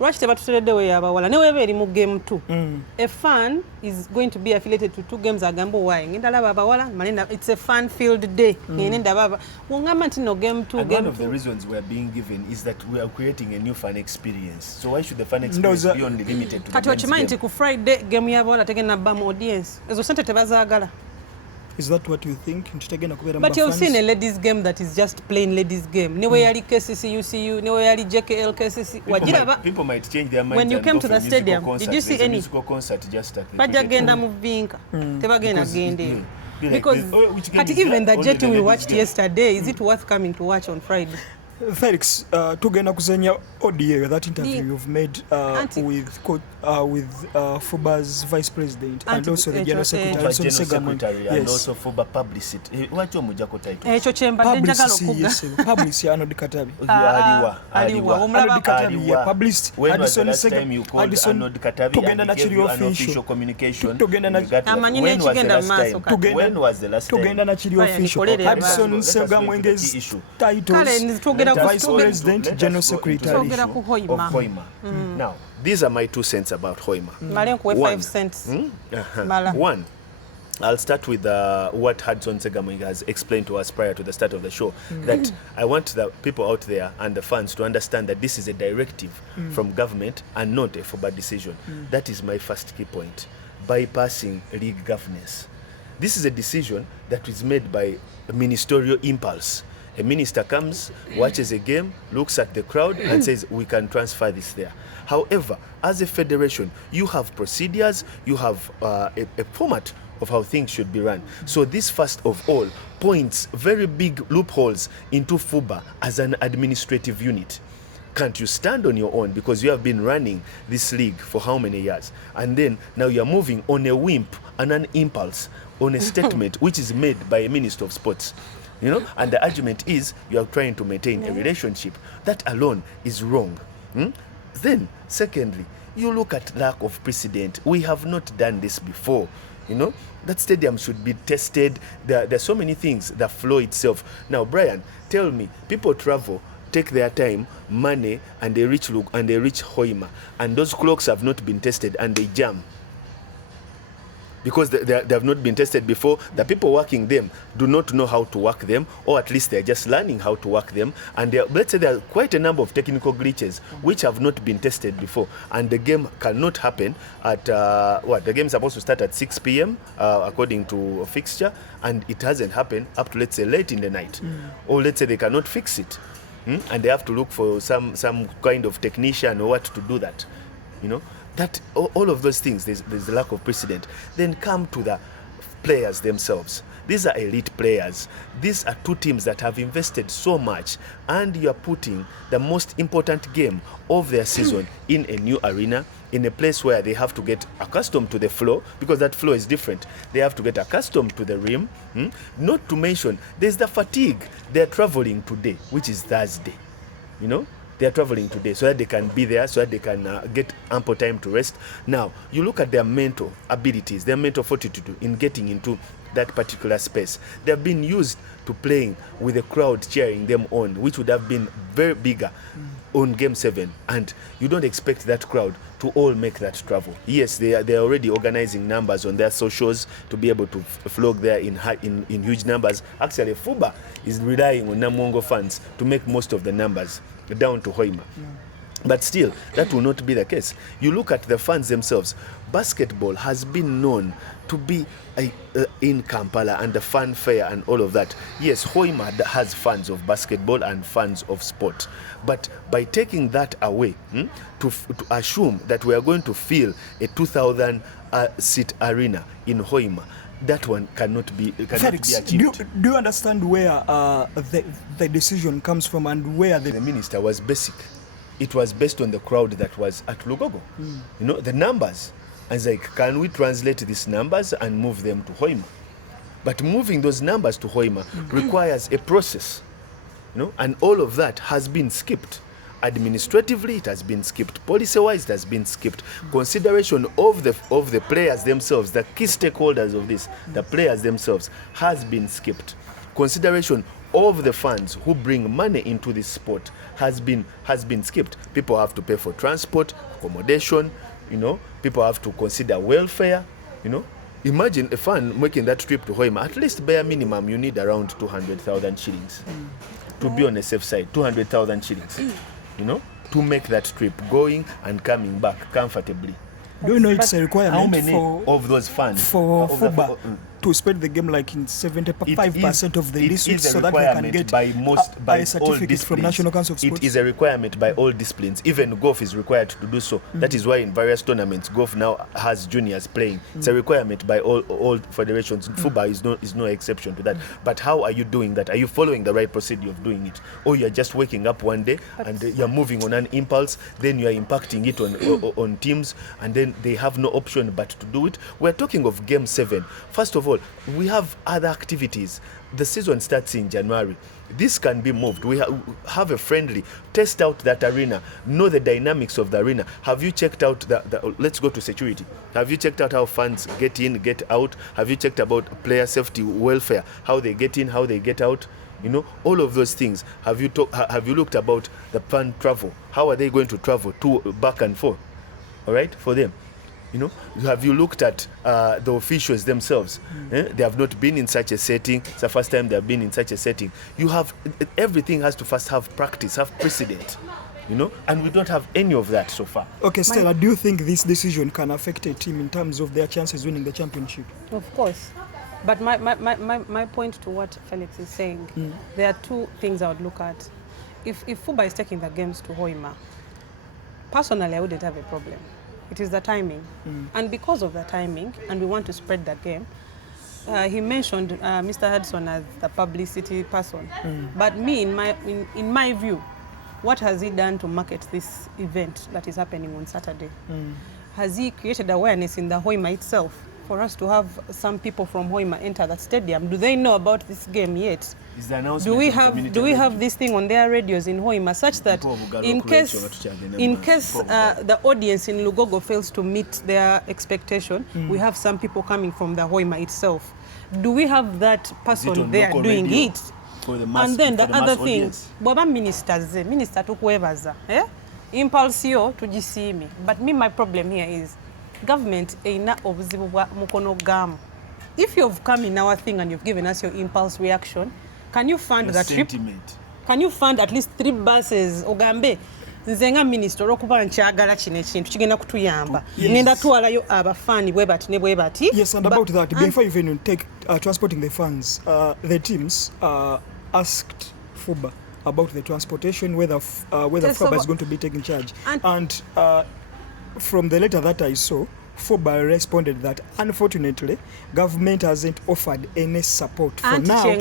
lwaki tebatutereddewo y'abawala neweeba eri mu game 2 a fan is going to be affiliated to 2 games agamba owaaye ngenda laba abawala it's a fun field day ngende ndaba wongamba nti no game 2 and game one of the 2 reasons we are being given is that we are creating a new fun experience. So why should the fun experience be only limited to kati the okimanyi nti ku Friday game y'abawala tegenda bba mu audience ezo sente tebazaagala. Is that what you think? But you've seen a ladies game that is just plain ladies game. Newe yali KCC UCU, newe yali JKL KCC. People might change their minds when you came to the stadium. Concert. Did you see There's any musical concert just at the bajagenda mu vinka tebagenda gende because like, even the jet we watched game? yesterday, is it worth coming to watch on Friday? Felix, tugenda kuzenya audio that interview you've made with FUBA's vice president and also the general secretary and also FUBA publicity. What you mujako title? Echo chembadde njagala okuga. Publicity Arnold Katabi. Aliwa. Arnold Katabi published Addison Arnold Katabi tugenda na chiri official communication. Tugenda na amanyine chigenda maaso kati. When was the last time? Tugenda na chiri official. Addison Segamwenge's titles. Vice President, General Secretary of Hoima. Now, these are my 2 cents about Hoima. 5 cents. One, I'll start with what Hudson Segamwenga has explained to us prior to the start of the show, that I want the people out there and the fans to understand that this is a directive from government and not a FUBA decision. That is my first key point. Bypassing league governance. This is a decision that is made by a ministerial impulse. A minister comes, watches a game, looks at the crowd and says, we can transfer this there. However, as a federation, you have procedures, you have a format of how things should be run. So this, first of all, points very big loopholes into FUBA as an administrative unit. Can't you stand on your own because you have been running this league for how many years? And then now you're moving on a whim and an impulse, on a statement which is made by a minister of sports. You know, and the argument is you are trying to maintain a relationship. That alone is wrong. Then, secondly, you look at lack of precedent. We have not done this before. You know, that stadium should be tested. There are so many things, the flow itself. Now, Brian, tell me, people travel, take their time, money, and they reach Hoima, and those clocks have not been tested and they jam. Because they have not been tested before, the people working them do not know how to work them, or at least they're just learning how to work them. And let's say there are quite a number of technical glitches which have not been tested before. And the game cannot happen at, the game is supposed to start at 6 p.m. According to a fixture, and it hasn't happened up to, let's say, late in the night. Or let's say they cannot fix it. And they have to look for some kind of technician or what to do that, you know. That all of those things, there's a lack of precedent. Then come to the players themselves. These are elite players. These are 2 teams that have invested so much, and you are putting the most important game of their season in a new arena, in a place where they have to get accustomed to the flow, because that flow is different. They have to get accustomed to the rim. Not to mention, there's the fatigue. They're traveling today, which is Thursday, you know. They are traveling today so that they can be there, so that they can get ample time to rest. Now, you look at their mental abilities, their mental fortitude in getting into that particular space. They have been used to playing with a crowd cheering them on, which would have been very bigger on Game 7. And you don't expect that crowd to all make that travel. Yes, they are already organizing numbers on their socials to be able to flog there in huge numbers. Actually, FUBA is relying on Namungo fans to make most of the numbers down to Hoima. But still, that will not be the case. You look at the fans themselves. Basketball has been known to be in Kampala and the fanfare and all of that. Yes, Hoima has fans of basketball and fans of sport. But by taking that away, to assume that we are going to fill a 2,000 seat arena in Hoima, that one cannot be Felix, achieved. Do you understand where the decision comes from and where the minister was basic? It was based on the crowd that was at Lugogo. You know, the numbers. And it's like, can we translate these numbers and move them to Hoima? But moving those numbers to Hoima requires a process. You know, and all of that has been skipped. Administratively, it has been skipped. Policy-wise, it has been skipped. Consideration of the players themselves, the key stakeholders of this, the players themselves, has been skipped. consideration of the fans who bring money into this sport has been skipped. People have to pay for transport, accommodation, people have to consider welfare, Imagine a fan making that trip to Hoima, at least bare minimum you need around 200,000 shillings to be on a safe side, 200,000 shillings, to make that trip going and coming back comfortably. Do you know it's a requirement how many of those funds for FUBA to spread the game like in 75% of the districts so that we can get a certificate from National Council of Sports? It is a requirement by all disciplines. Even golf is required to do so. That is why in various tournaments, golf now has juniors playing. It's a requirement by all federations. FUBA is no exception to that. But how are you doing that? Are you following the right procedure of doing it? Or you're just waking up one day and you're moving on an impulse, then you're impacting it on teams, and then they have no option but to do it? We're talking of Game 7. First of all, we have other activities. The season starts in January. This can be moved. We have a friendly, test out that arena, know the dynamics of the arena. Have you checked out let's go to security. Have you checked out how fans get in, get out? Have you checked about player safety, welfare, how they get in, how they get out? All of those things. Have you looked about the fan travel? How are they going to travel back and forth? All right, for them. Have you looked at the officials themselves? They have not been in such a setting. It's the first time they have been in such a setting. Everything has to first have practice, have precedent, and we don't have any of that so far. Okay, Stella, do you think this decision can affect a team in terms of their chances winning the championship? Of course. But my point to what Felix is saying, there are two things I would look at. If FUBA is taking the games to Hoima, personally I wouldn't have a problem. It is the timing. And because of the timing, and we want to spread that game, he mentioned Mr. Hudson as the publicity person. But me, in my view, what has he done to market this event that is happening on Saturday? Has he created awareness in the Hoima itself for us to have some people from Hoima enter that stadium? Do they know about this game yet? Is the announcement do we have this thing on their radios in Hoima such that in case the audience in Lugogo fails to meet their expectation, we have some people coming from the Hoima itself? Do we have that person there doing it? And then the other thing, Boba ministers, minister tukwebaza, impulsio tujisimi. But my problem here is government eina obuzibu bwa mukono gamu. If you've come in our thing and you've given us your impulse reaction, can you fund that trip? Can you fund at least 3 buses? Ogambe nzenga minister okuba nkyagala kino ekintu kigenda kutuyamba. Ngenda twalayo abafani bwe bati ne bwe bati. Yes, and about that, before even take transporting the funds, the teams asked FUBA about the transportation, whether FUBA is going to be taking charge. And from the letter that I saw, FUBA responded that unfortunately government hasn't offered any support for now.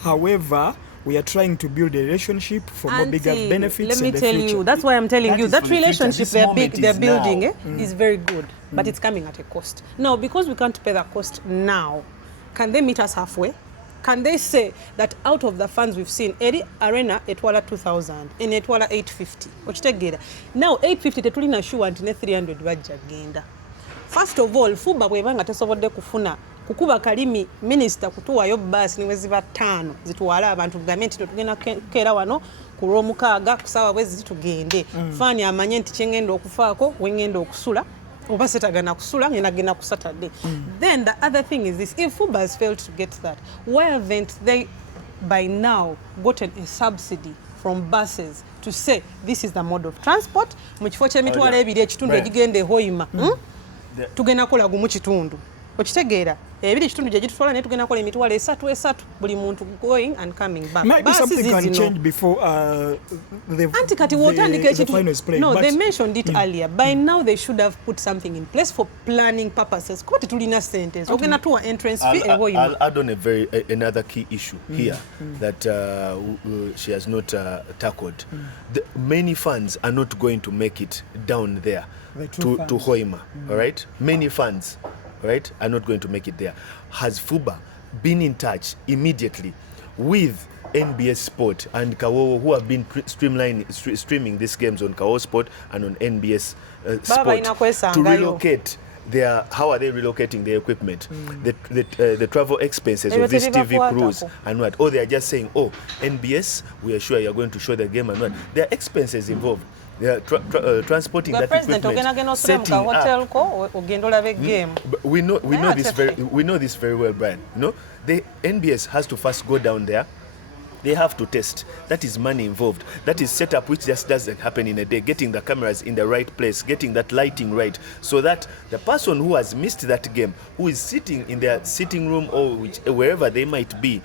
However, we are trying to build a relationship for more bigger benefits. Let me tell you, that's why I'm telling you that relationship they're building is very good, but it's coming at a cost. Now, because we can't pay the cost now, can they meet us halfway? Can they say that out of the funds we've seen, Eri Arena etwala 2,000 and etwala 850? Ochitegera. Now 850 tetulina sure ntine 300 bajja genda. First of all, FUBA bwebanga tesobodde kufuna kukuba kalimi minister kutuwayo bus niwezi batano zituwala abantu government tugenda kera wano ku Lwomukaaga kusawa bwezi zitugende. Fani amanye nti kyengenda okufaako wengenda okusula. Then the other thing is this: if FUBA has failed to get that, why haven't they by now gotten a subsidy from buses to say this is the mode of transport? Mukifoche mitwala ebiri ekitundu egigende Hoima tugenda kola gumu kitundu okitegeera ebiri ekitundu gye gitutwala naye tugenda kola emitwala esatu buli muntu going and coming back. Maybe something can change before the final is played. No, they mentioned it earlier. By now they should have put something in place for planning purposes. Kwa tulina sentence ogenda tuwa entrance fee I'll add on another key issue here that she has not tackled. Many fans are not going to make it down there to Hoima. All right, many fans, right, are not going to make it there. Has FUBA been in touch immediately with NBS Sport and Kawo, who have been streaming these games on Kawo Sport and on NBS Sport to relocate how are they relocating their equipment, the travel expenses of these TV crews and what? Or they are just saying, oh, NBS, we are sure you're going to show the game and what? There are expenses involved. They are transporting that equipment, setting up. Game. We know this very well, Brian. No, the NBS has to first go down there. They have to test. That is money involved. That is setup which just doesn't happen in a day. Getting the cameras in the right place, getting that lighting right, so that the person who has missed that game, who is sitting in their sitting room or wherever they might be,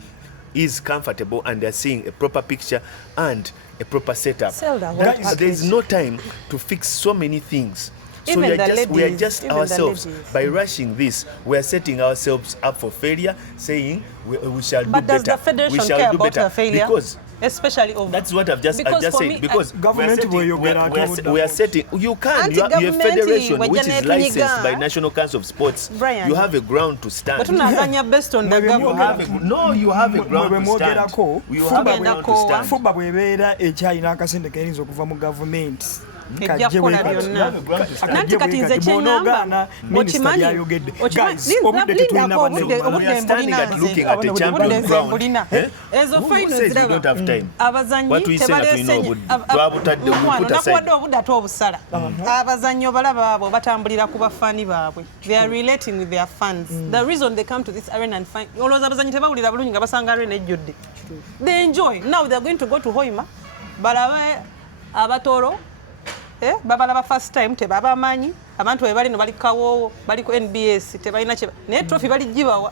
is comfortable and they're seeing a proper picture and a proper setup. There is no time to fix so many things. So we are just ourselves, by rushing this, we are setting ourselves up for failure, saying we shall do better. But does the federation care about a failure? Because especially over. That's what I've just said. Because government we are setting. You can. You have federation which is licensed by National Council of Sports. Brian. You have a ground to stand. But unafanya based on the government. No, you have a ground to stand. You have a ground to stand. FUBA bwebera ekyayina akasente kayinza okuva mu government. Nanti kati nze kyeŋŋamba okimanyi obudde tetulina mbulina ezo fayino ziraba abazannyi tebaleese nakuwadde obudde ate obusala abazannyi obalaba abo batambulira ku bafaani baabwe. They are relating with their fans. The reason they come to this arena and find olowooza abazannyi tebawulira bulungi nga basanga arena ejjudde. They enjoy. Now they are going to go to Hoima balabe abatoro babalaba first time tebabamanyi abantu bwe bali no bali kawo bali ku NBS tebalina kye ne trophy bali gibawa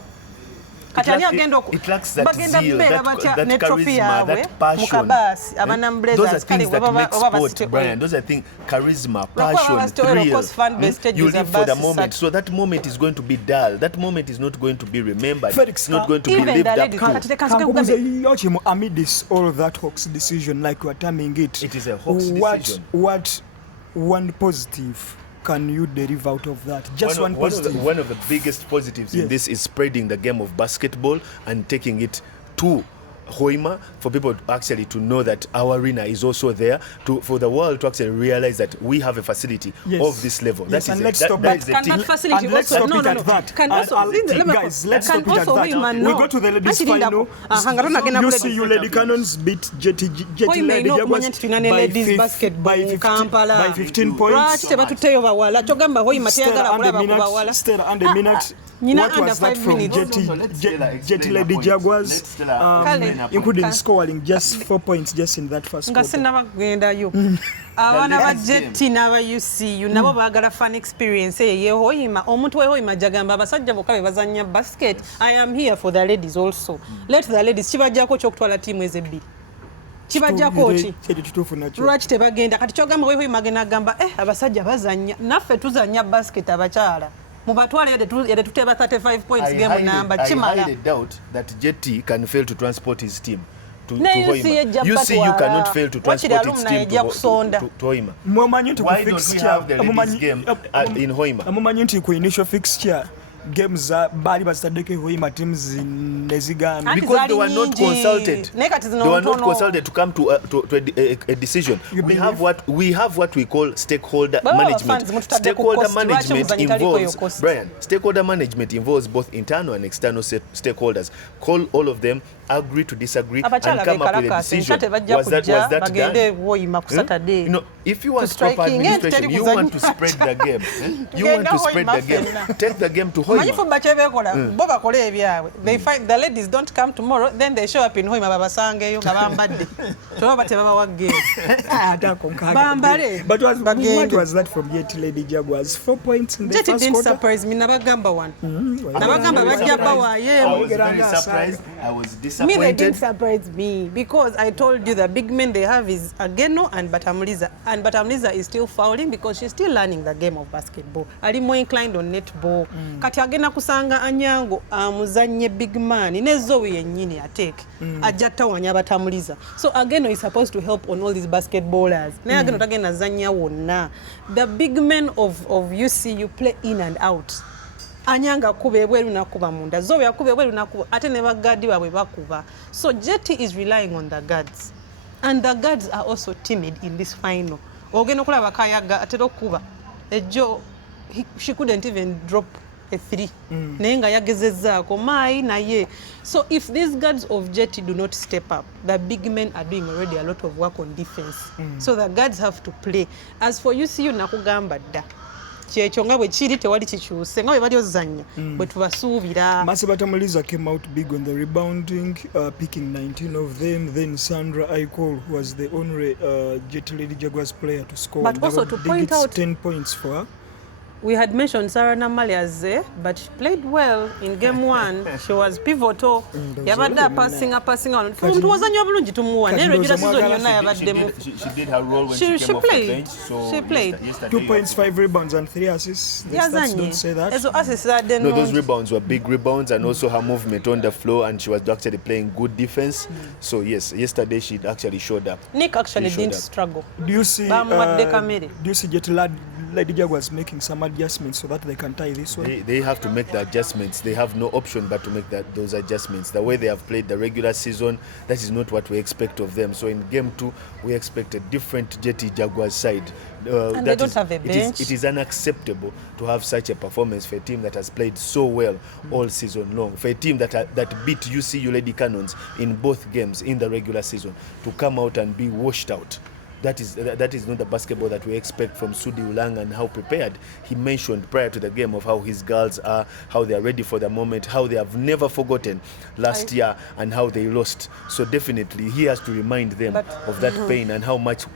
kati ani agenda bagenda bbeera batya ne trophy yaabwe mu kabasi abanamblazers kali Brian, those are things, charisma, passion, thrill. You live for the moment, so that moment is going to be dull. That moment is not going to be remembered. Felix, it's not going to be lived up to. Amidst all of that Hawks decision, like you are terming it, it is a Hawks decision. What one positive can you derive out of that? Just one positive. One of the biggest positives in this is spreading the game of basketball and taking it to Hoima, for people actually to know that our arena is also there, for the world to actually realize that we have a facility of this level. Yes, that and is let's stop that. Can that facility also no. Guys, let's stop it at that. We go to the ladies final. You see, you Lady Cannons beat Jetty Lady Jaguars by 15 points. Stella and a minute. What was that from Jetty Lady Jaguars? Including scoring just 4 points just in that first quarter. Abaana ba Jetty n'aba UCU nabo baagala fan experience ye Hoima. Omuntu we Hoima jagamba abasajja bokka be bazannya basket. I am here for the ladies also. Let the ladies kibajjako kyokutwala tiimu ezebbiri. Kibajjako ki? Lwaki tebagenda kati kyogamba we Hoima agenda agamba abasajja bazannya naffe tuzannya basket abakyala. Mubatwale yade tuteba 35 points game number chimala. I highly doubt that Jetty can fail to transport his team to Hoima. You see, you cannot fail to transport its team to Hoima. Why don't we have the ladies game in Hoima? Mumanyi nti ku initial fixture games bali basitadeko Hoima teams nezigana because they were not consulted. They were not consulted to come to a decision. We have what we call stakeholder management. Stakeholder management involves stakeholder management involves both internal and external stakeholders. Call all of them, agree to disagree, and come up with a decision. Was that done? You know, if you want proper administration, you want to spread the game. You want to spread the game. Take the game to Hoima. They find the ladies don't come tomorrow, then they show up in Hoima babasangeyo nga bambadde. Toba tebabawa game. Bambale. But what was that from Jetty Lady Jaguars? 4 points in the first quarter. Jetty didn't surprise me. Nabagamba one. Nabagamba bajja bawa ye. I was very surprised. I was disappointed. Me, they didn't surprise me because I told you the big men they have is Ageno and Batamliza. And Batamliza is still fouling because she's still learning the game of basketball. Ali more inclined on netball. Kati agenda kusanga Anyango amuzanye big man. Inezo yennyini ateke. Ajata wanya Batamliza. So Ageno is supposed to help on all these basketballers. Na Ageno tagena zanya wona. The big men of UCU play in and out. Anyanga kube bweru nakuba munda. Zoe yakube bweru nakuba. Ate ne bagadi babwe bakuba. So Jetty is relying on the guards. And the guards are also timid in this final. Ogeno kulaba kayaga atero kuba. Ejo she couldn't even drop a 3 naye nga yagezezzaako maayi naye. So if these guards of Jetty do not step up, the big men are doing already a lot of work on defense. So the guards have to play. As for UCU nakugamba dda kyekyo nga bwe kiri tewali kikyuse nga bwe bali ozannya bwe tubasuubira. Masibatamuliza came out big on the rebounding, picking 19 of them. Then Sandra Aikol was the only Jetty Lady Jaguars player to score. But also to point out 10 points for her. We had mentioned Sarah Namale as but she played well in game 1. She was pivotal. Yabadde passing on. Omuntu wazannya obulungi tumuwa naye regular season yonna yabaddemu. She did her role when she came off the bench. So she played. 2 points, 5 rebounds and 3 assists. The stats don't say that. Ezo assists are no, those rebounds were big rebounds, and also her movement on the floor, and she was actually playing good defense. So yes, yesterday she actually showed up. Nick actually didn't struggle. Do you see Jetty Lady Jaguars making some adjustments so that they can tie this one? They have to make the adjustments. They have no option but to make those adjustments. The way they have played the regular season, that is not what we expect of them. So in game 2, we expect a different Jetty Jaguars side. And they don't have a bench. It is unacceptable to have such a performance for a team that has played so well all season long. For a team that beat UCU Lady Cannons in both games in the regular season, to come out and be washed out. That is not the basketball that we expect from Sudi Ulang, and how prepared he mentioned prior to the game of how his girls are, how they are ready for the moment, how they have never forgotten last year and how they lost. So definitely he has to remind them of that pain and how much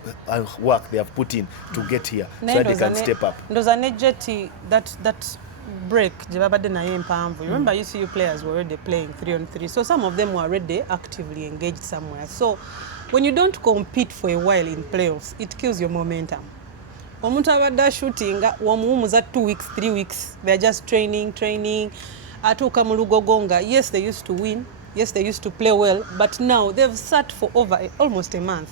work they have put in to get here so that they can step up. Jetty that break remember UCU players were already playing 3-on-3, so some of them were already actively engaged somewhere. So when you don't compete for a while in playoffs, it kills your momentum. Omuntu abadde shooting wamuwumuza 2 weeks, 3 weeks, they're just training atuuka mu lugogonga. Yes, they used to win, yes, they used to play well, but now they've sat for over almost a month.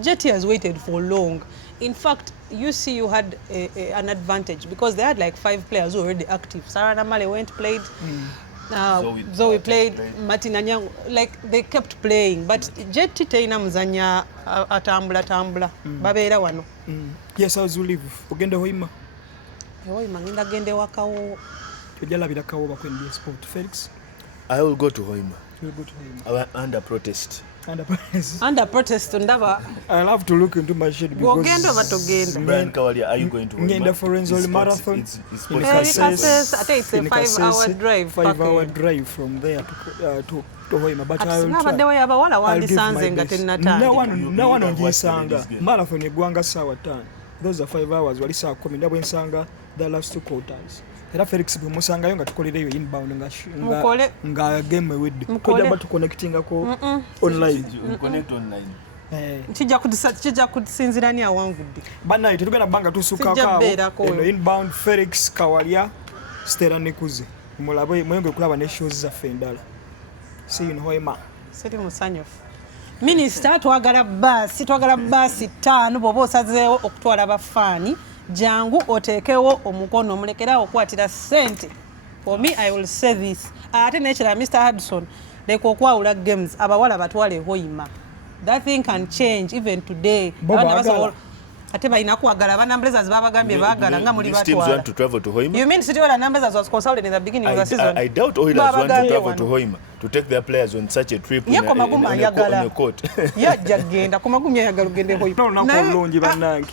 Jetty has waited for long. In fact, UCU had an advantage because they had like 5 players who were already active. Sarah Namale played. Zoe played, Martin Anyang, like they kept playing, but Jetty teina muzanya atambula babeera wano. Yes, I was leave ogenda Hoima. Hoima ngenda gende wakawo. Tujalabira kawo bakwendi sport. Felix, I will go to Hoima. You will go to Hoima. Under protest. Under protest ndaba. I'll have to look into my shed because ogenda batogenda. Brian Kawalya, are you going to Hoima? Ngenda for Renzo Marathon. It's I think it's a 5-hour drive. 5-hour drive from there to Hoima, but I will try. No one on Gisanga. Marathon egwanga sawa 5. Those are 5 hours. Wali saa 10 ndabwe nsanga the last 2 quarters. Era Felix bumusangayo nga tukolereyo inbound nga game wedde. Kujja batu connectinga ko online. Connect online. Kijja kusinzirani awangudde. Banayi tetugenda banga tusuka kawo. Inbound Felix Kawalya, Stella Nikuze. Mulabe mwenge kulaba ne shows za Fendala. See you in Hoima. Seri musanyufu. Minister twagala basi 5 bobo osazeewo okutwala abafaani jangu oteekewo omukono omulekera okwatira sente. For me, I will say this. Ate nekira Mr. Hudson leko okwawula games abawala batwale Hoima. That thing can change even today. Ate balina kwagala banambulezers babagambye baagala nga muli batwala. Teams want to travel to Hoima? You mean City Oilers numbers was consulted in the beginning of the season? I doubt Oilers want to travel to Hoima to take their players on such a trip in a court. Yajja genda ku magumya ayagala ogende Hoima. Naye